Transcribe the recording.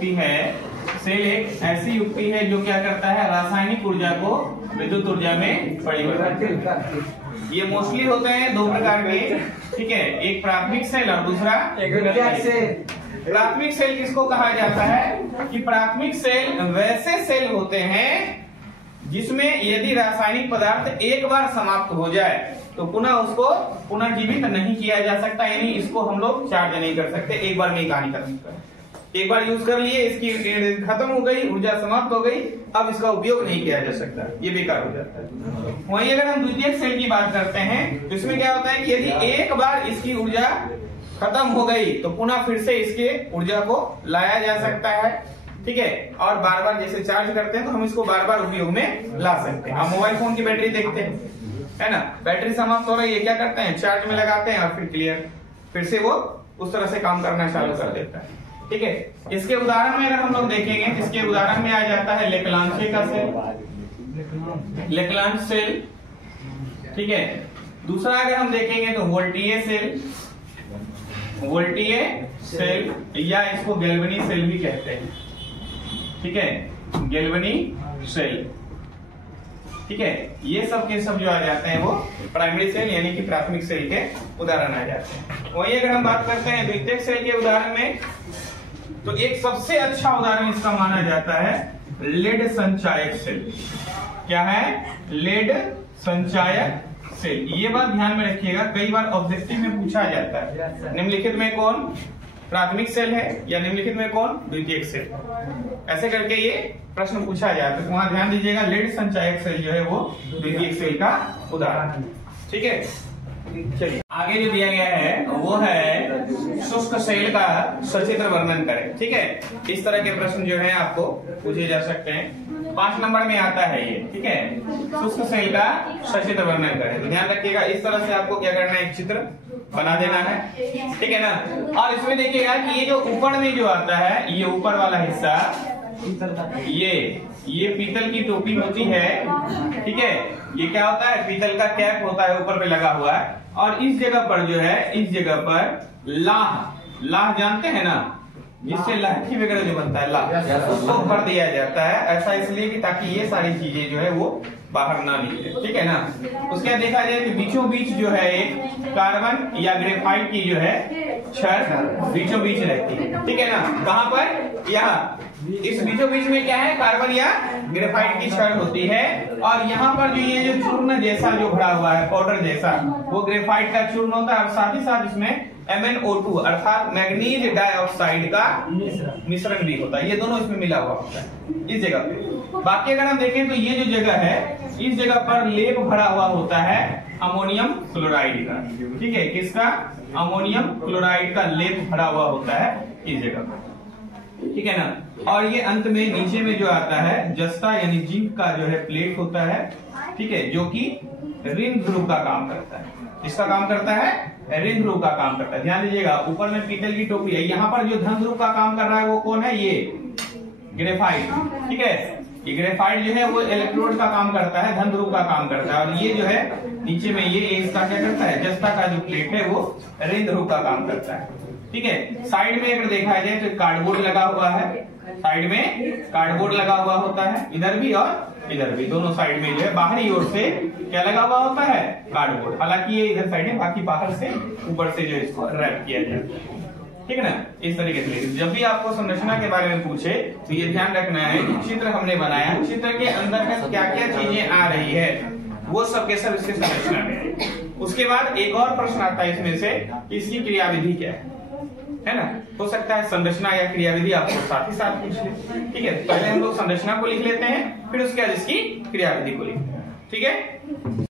युक्ति है, सेल एक ऐसी युक्ति है जो क्या करता है, रासायनिक ऊर्जा को विद्युत ऊर्जा में परिवर्तित। ये मोस्टली होते हैं दो प्रकार के, ठीक है, एक प्राथमिक सेल और दूसरा प्राथमिक सेल। किसको कहा जाता है कि प्राथमिक सेल वैसे सेल होते हैं जिसमें यदि रासायनिक पदार्थ एक बार समाप्त हो जाए तो पुनः उसको पुनः जीवित नहीं किया जा सकता, यानी इसको हम लोग चार्ज नहीं कर सकते, एक बार में ही कहानी खत्म कर, एक बार यूज कर लिए, इसकी खत्म हो गई, ऊर्जा समाप्त हो गई, अब इसका उपयोग नहीं किया जा सकता, ये बेकार हो जाता है। वहीं अगर हम द्वितीयक सेल की बात करते हैं तो इसमें क्या होता है कि यदि एक बार इसकी ऊर्जा खत्म हो गई तो पुनः फिर से इसके ऊर्जा को लाया जा सकता है, ठीक है, और बार बार जैसे चार्ज करते हैं तो हम इसको बार बार उपयोग में ला सकते हैं। हम मोबाइल फोन की बैटरी देखते हैं, है ना, बैटरी समाप्त हो रही है, क्या करते हैं, चार्ज में लगाते हैं और फिर क्लियर, फिर से वो उस तरह से काम करना चालू कर देता है, ठीक है। इसके उदाहरण में अगर हम लोग देखेंगे, इसके उदाहरण में आ जाता है लेक्लांचे का सेल, लेक्लांच सेल, ठीक है। दूसरा अगर हम देखेंगे तो वोल्टीय सेल, वोल्टीय सेल या इसको गैल्वेनी सेल भी कहते हैं, ठीक है, गैल्वेनी सेल, ठीक है। ये सब के सब जो आ जाते हैं वो प्राइमरी सेल यानी कि प्राथमिक सेल के उदाहरण आ जाते हैं। वहीं अगर हम बात करते हैं द्वितीयक सेल के उदाहरण में तो एक सबसे अच्छा उदाहरण इसका माना जाता है लेड संचायक सेल। क्या है, लेड संचायक सेल। ये बात ध्यान में रखिएगा, कई बार ऑब्जेक्टिव में पूछा जाता है निम्नलिखित में कौन प्राथमिक सेल है या निम्नलिखित में कौन द्वितीयक सेल, ऐसे करके ये प्रश्न पूछा जाता है, तो वहां ध्यान दीजिएगा लेड संचायक सेल जो है वो द्वितीयक सेल का उदाहरण, ठीक है। चलिए आगे जो दिया गया है वो है शुष्क सेल का सचित्र वर्णन करें, ठीक है। इस तरह के प्रश्न जो है आपको पूछे जा सकते हैं, 5 नंबर में आता है ये, ठीक है, शुष्क सेल का सचित्र वर्णन करें। तो ध्यान रखिएगा, इस तरह से आपको क्या करना है, एक चित्र बना देना है, ठीक है ना। और इसमें देखिएगा कि ये जो ऊपर में जो आता है, ये ऊपर वाला हिस्सा, ये पीतल की टोपी होती है, ठीक है, ये क्या होता है, पीतल का कैप होता है ऊपर पे लगा हुआ है, और इस जगह पर जो है, इस जगह पर लाह जानते हैं ना, जिससे लाठी वगैरह जो बनता है लाह, उसको भर दिया जाता है। ऐसा इसलिए कि ताकि ये सारी चीजें जो है वो बाहर ना निकले, ठीक है ना। उसके बाद देखा जाए कि बीचों बीच जो है एक कार्बन या ग्रेफाइट की जो है छड़ बीचों बीच रहती है, ठीक है ना। कहाँ पर, यहाँ इस बीचों बीच में क्या है, कार्बन या ग्रेफाइट की छड़ होती है, और यहाँ पर जो ये जो चूर्ण जैसा जो भरा हुआ है, पाउडर जैसा, वो ग्रेफाइट का चूर्ण होता है, और साथ ही साथ इसमें MnO2 अर्थात मैग्नीज डाइऑक्साइड का मिश्रण भी होता है, ये दोनों इसमें मिला हुआ होता है इस जगह पे। बाकी अगर हम देखें तो ये जो जगह है, इस जगह पर लेप भरा हुआ होता है अमोनियम क्लोराइड का, ठीक है, किसका, अमोनियम क्लोराइड का लेप भरा हुआ होता है इस जगह पर, ठीक है ना। और ये अंत में नीचे में जो आता है जस्ता यानी जिंक का जो है प्लेट होता है, ठीक है, जो कि ऋण ध्रुव का काम करता है। इसका काम करता है, ऋण ध्रुव का काम करता है। ध्यान दीजिएगा, ऊपर में पीतल की टोपी है, यहाँ पर जो धन ध्रुव का काम कर रहा है वो कौन है, ये ग्रेफाइट, ठीक है। ये ग्रेफाइट जो है वो इलेक्ट्रोड का काम करता है, धन ध्रुव का काम करता है, और ये जो है नीचे में ये इसका क्या करता है, जस्ता का जो प्लेट है वो ऋण ध्रुव का काम करता है, ठीक है। साइड में अगर देखा जाए तो कार्डबोर्ड लगा हुआ है, साइड में कार्डबोर्ड लगा हुआ होता है, इधर भी और इधर भी, दोनों साइड में जो है बाहरी ओर से क्या लगा हुआ होता है, कार्डबोर्ड। हालांकि ये इधर साइड है, बाकी बाहर से ऊपर से जो इसको रैप किया जाता है, ठीक है ना। इस तरीके से जब भी आपको संरचना के बारे में पूछे तो ये ध्यान रखना है कि चित्र हमने बनाया, चित्र के अंदर में क्या क्या चीजें आ रही है वो सब के सब इसके संरचना में। उसके बाद एक और प्रश्न आता है इसमें से, इसकी क्रियाविधि क्या है ना। हो सकता है संरचना या क्रियाविधि आपको साथ ही साथ पूछ ले, ठीक है। पहले हम लोग संरचना को लिख लेते हैं, फिर उसके बाद इसकी क्रियाविधि को लिखते हैं, ठीक है।